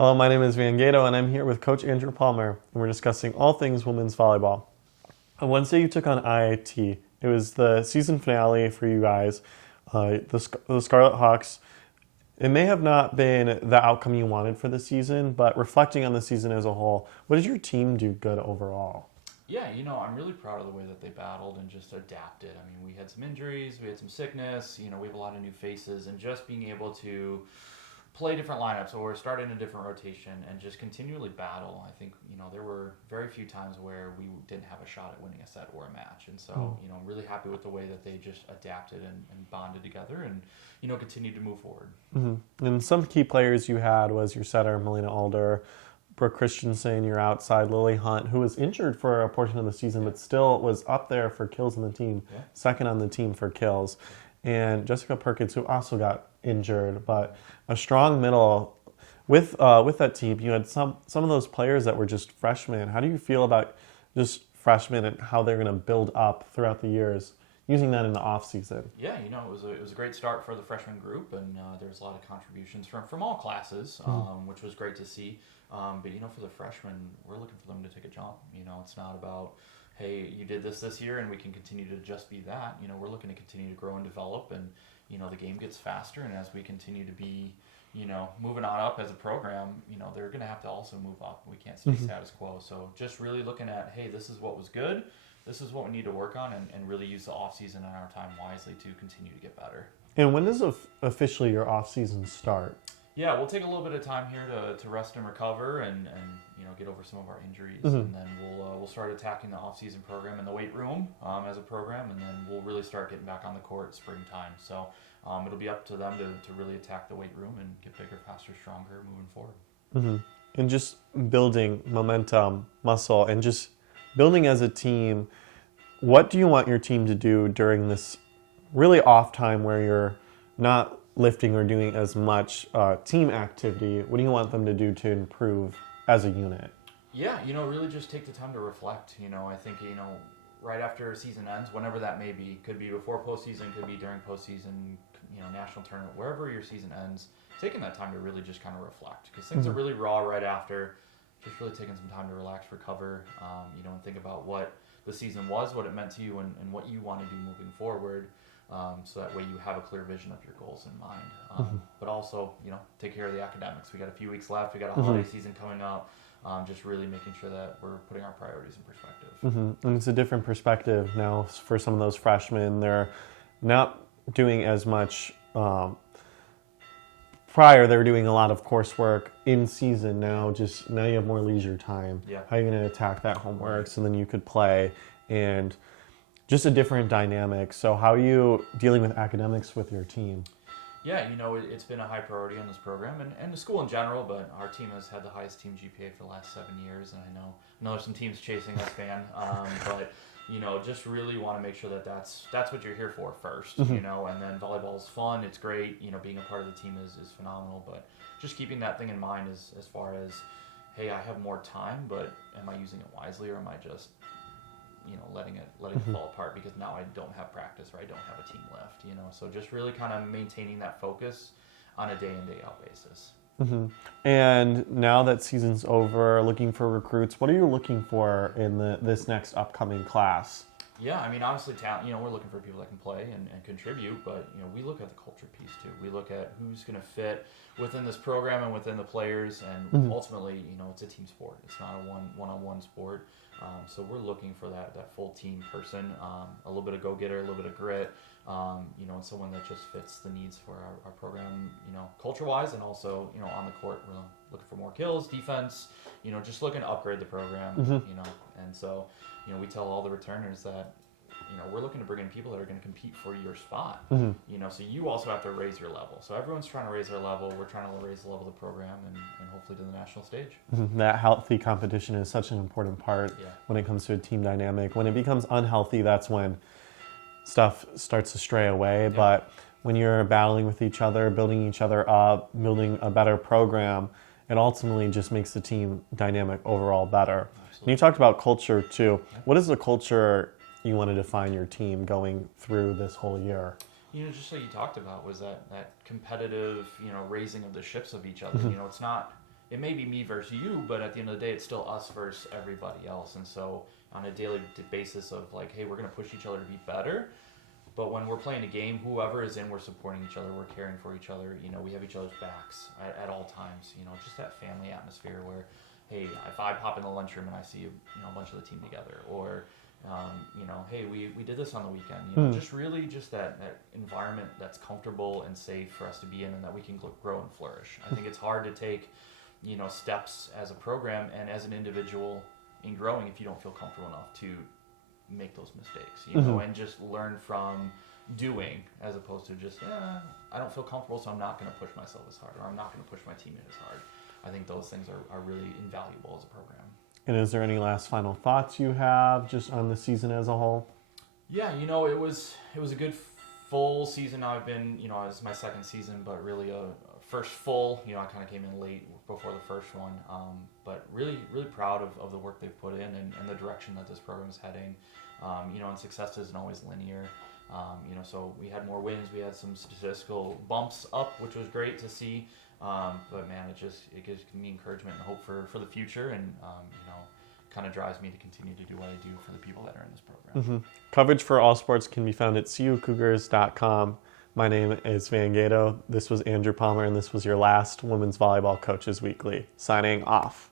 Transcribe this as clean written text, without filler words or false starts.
Hello, my name is Gaetto, and I'm here with Coach Andrew Palmer, and we're discussing all things women's volleyball. On Wednesday, you took on IIT. It was the season finale for you guys, the Scarlet Hawks. It may have not been the outcome you wanted for the season, but reflecting on the season as a whole, what did your team do good overall? Yeah, I'm really proud of the way that they battled and just adapted. I mean, we had some injuries, we had some sickness, we have a lot of new faces, and just being able to play different lineups or start in a different rotation and just continually battle. I think, there were very few times where we didn't have a shot at winning a set or a match. And so, I'm really happy with the way that they just adapted and bonded together and, continued to move forward. Mm-hmm. And some key players you had was your setter, Melina Alder, Brooke Christensen, your outside, Lily Hunt, who was injured for a portion of the season, but still was up there for kills in the team, second on the team for kills. And Jessica Perkins, who also got injured, but a strong middle. With that team, you had some of those players that were just freshmen. How do you feel about just freshmen and how they're going to build up throughout the years, using that in the off season? Yeah, it was a great start for the freshman group, and there was a lot of contributions from all classes, which was great to see. But for the freshmen, we're looking for them to take a jump. It's not about, hey, you did this year and we can continue to just be that. We're looking to continue to grow and develop, and the game gets faster, and as we continue to be moving on up as a program, they're going to have to also move up. We can't stay status quo. So just really looking at, hey, this is what was good, this is what we need to work on, and really use the off season and our time wisely to continue to get better. And when does officially your off season start? Yeah, we'll take a little bit of time here to rest and recover and get over some of our injuries, and then we'll start attacking the off-season program in the weight room as a program, and then we'll really start getting back on the court springtime. So it'll be up to them to really attack the weight room and get bigger, faster, stronger moving forward. Mm-hmm. And just building momentum, muscle, and just building as a team. What do you want your team to do during this really off time where you're not lifting or doing as much team activity? What do you want them to do to improve as a unit? Yeah, really just take the time to reflect. I think, right after season ends, whenever that may be, could be before postseason, could be during postseason, national tournament, wherever your season ends, taking that time to really just kind of reflect, because things are really raw right after. Just really taking some time to relax, recover, and think about what the season was, what it meant to you, and what you want to do moving forward. So that way you have a clear vision of your goals in mind. But also, take care of the academics. We got a few weeks left. We got a holiday season coming up. Just really making sure that we're putting our priorities in perspective. And it's a different perspective now for some of those freshmen. They're not doing as much. Prior, they were doing a lot of coursework in season. Now you have more leisure time. Yeah. How are you going to attack that homework so then you could play, and just a different dynamic. So how are you dealing with academics with your team? Yeah, it's been a high priority on this program and the school in general, but our team has had the highest team GPA for the last 7 years, and I know there's some teams chasing us, Van, but just really want to make sure that that's what you're here for first, and then volleyball is fun, it's great, being a part of the team is phenomenal, but just keeping that thing in mind as far as, hey, I have more time, but am I using it wisely, or am I just letting it fall apart because now I don't have practice or I don't have a team left, so just really kind of maintaining that focus on a day in, day out basis. And now that season's over, looking for recruits, what are you looking for in this next upcoming class? Yeah, I mean, obviously, talent, we're looking for people that can play and contribute, but, we look at the culture piece, too. We look at who's going to fit within this program and within the players, and ultimately, it's a team sport. It's not a one-on-one sport. So we're looking for that full team person, a little bit of go-getter, a little bit of grit, and someone that just fits the needs for our program, culture-wise, and also, on the court. We're looking for more kills, defense, just looking to upgrade the program, and so, we tell all the returners that, we're looking to bring in people that are going to compete for your spot, so you also have to raise your level. So everyone's trying to raise their level. We're trying to raise the level of the program and hopefully to the national stage. That healthy competition is such an important part when it comes to a team dynamic. When it becomes unhealthy, that's when stuff starts to stray away. But when you're battling with each other, building each other up, building a better program, it ultimately just makes the team dynamic overall better. Absolutely. And you talked about culture too. What is the culture you want to define your team going through this whole year? Just like you talked about was that competitive, raising of the ships of each other. It's not it may be me versus you, but at the end of the day, it's still us versus everybody else. And so on a daily basis of like, hey, we're going to push each other to be better. But when we're playing a game, whoever is in, we're supporting each other, we're caring for each other. You know, we have each other's backs at all times. You know, just that family atmosphere where, hey, if I pop in the lunchroom and I see a bunch of the team together, or you know, hey, we did this on the weekend. You know, just really just that environment that's comfortable and safe for us to be in, and that we can grow and flourish. I think it's hard to take, you know, steps as a program and as an individual in growing if you don't feel comfortable enough to make those mistakes, you know, and just learn from doing as opposed to just, I don't feel comfortable, so I'm not going to push myself as hard, or I'm not going to push my teammate as hard. I think those things are really invaluable as a program. And is there any last final thoughts you have just on the season as a whole? Yeah, you know, it was a good full season. Now I've been, you know, it's my second season, but really a first full, you know, I kind of came in late before the first one, but really proud of the work they've put in and the direction that this program is heading. You know, and success isn't always linear. You know, so we had more wins, we had some statistical bumps up, which was great to see. But man, it gives me encouragement and hope for the future, and you know, kind of drives me to continue to do what I do for the people that are in this program. Coverage for all sports can be found at CUCougars.com. My name is Van Gaetto. This was Andrew Palmer, and this was your last Women's Volleyball Coaches Weekly. Signing off.